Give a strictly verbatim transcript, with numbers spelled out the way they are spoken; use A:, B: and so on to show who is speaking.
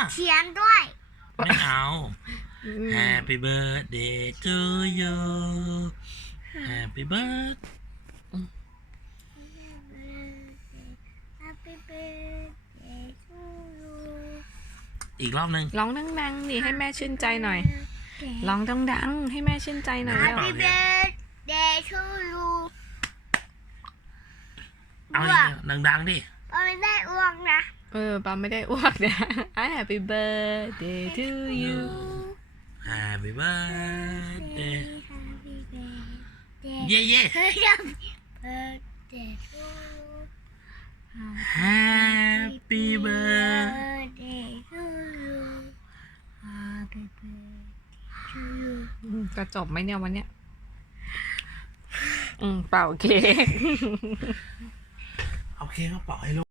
A: เขียนด้วย
B: ไม่เอา Happy birthday to you Happy birthday
A: Happy birthday to you
B: อีกรอบหนึ่ง
C: ร้องดังๆดิให้แม่ชื่นใจหน่อยร้องดังๆให้แม่ชื่นใจหน่อยเร็ว
A: Happy birthday to you
B: เอาอีกดังๆดิ
A: ก็ไม่ได้อ้วกนะ
C: เออปาไม่ได้อ้วกนะ Happy birthday to you
B: Happy birthday
A: Happy birthday
B: เย่เย่
A: birthday to you
B: Happy birthday
A: birthday to you Happy birthday to you
C: จะจบไหมเนี่ยวันเนี้ยอืมเป่าเค้ก
B: เอาเค้กมาเป่าให้ลูก